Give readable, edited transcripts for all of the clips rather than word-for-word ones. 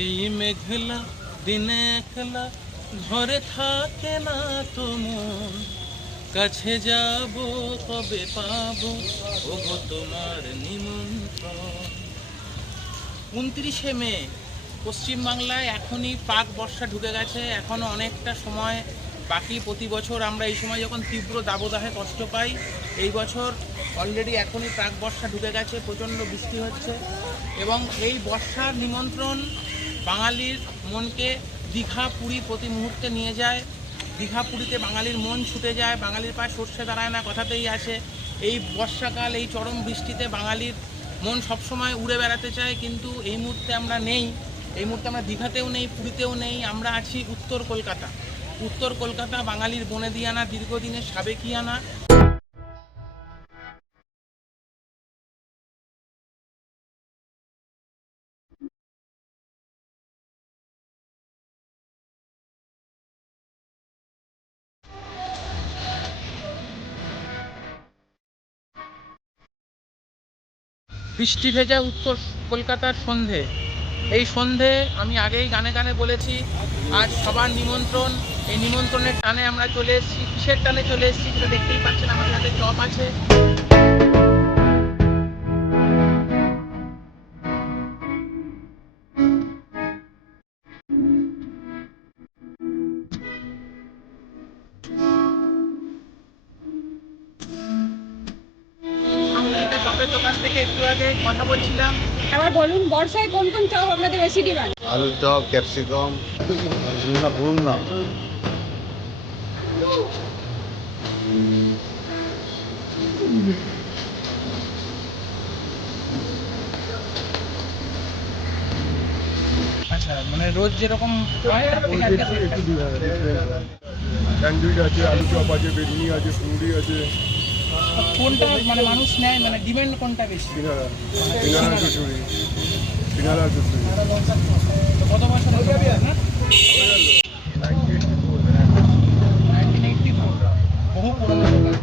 এই মেঘলা দিনে একলা ঘরে থাকে না তো মন, কাছে যাব কবে পাবো ওগো তোমার নিমন্ত্রণ। 29শে মে পশ্চিমবাংলায় এখনই প্রাক বর্ষা ঢুকে গেছে, এখনও অনেকটা সময় বাকি। প্রতি বছর আমরা এই সময় যখন তীব্র দাবদাহে কষ্ট পাই, এই বছর অলরেডি এখনই প্রাক বর্ষা ঢুকে গেছে, প্রচণ্ড বৃষ্টি হচ্ছে এবং এই বর্ষার নিমন্ত্রণ বাঙালির মনকে দীঘা পুরী প্রতি মুহূর্তে নিয়ে যায়। দীঘা পুরীতে বাঙালির মন ছুটে যায়, বাঙালির পায়ে সর্ষে দাঁড়ায় না কথাতেই আছে। এই বর্ষাকাল, এই চরম বৃষ্টিতে বাঙালির মন সবসময় উড়ে বেড়াতে চায়, কিন্তু এই মুহূর্তে আমরা নেই। এই মুহূর্তে আমরা দীঘাতেও নেই, পুরীতেও নেই, আমরা আছি উত্তর কলকাতা। উত্তর কলকাতা বাঙালির বনেদিয়ানা, দীর্ঘদিনের সাবেকিয়ানা। বৃষ্টি ভেজা উত্তর কলকাতার সন্ধে। এই সন্ধে আমি আগেই গানে গানে বলেছি, আজ সবার নিমন্ত্রণ। এই নিমন্ত্রণের টানে আমরা চলে এসেছি। কিসের টানে চলে এসেছি সেটা দেখতেই পাচ্ছেন, আমাদের হাতে চপ আছে। চপের দোকান থেকে একটু আগে কথা বলছিলাম। এবার বলুন, বর্ষায় কোন কোন চপ আপনাদের বেশি ডিমান্ড? আলুর চপ, ক্যাপসিকাম, বলুন না। আচ্ছা, মানে রোজ যেরকম হয় স্যান্ডউইচ আছে, আলু চপ আছে, বেগুনি আছে, ফুলুরি আছে, কোনটা মানে মানুষ নেয়, মানে ডিমান্ড কোনটা বেশি? সিঙ্গারা, সিঙ্গারা কচুরি, সিঙ্গারা কচুরি। তো কত বছর হলো আপনার? 1984, বহু পুরনো দোকান।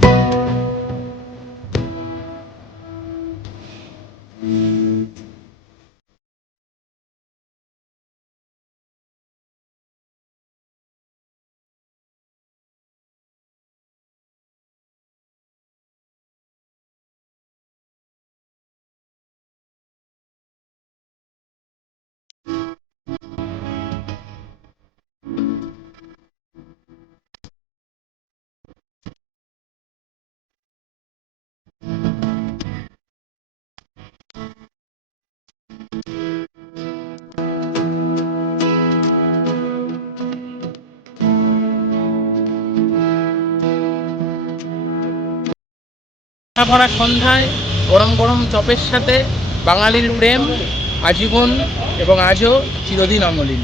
ভরা সন্ধ্যায় গরম গরম চপের সাথে বাঙালির প্রেম আজীবন এবং আজও চিরদিন অমলিন।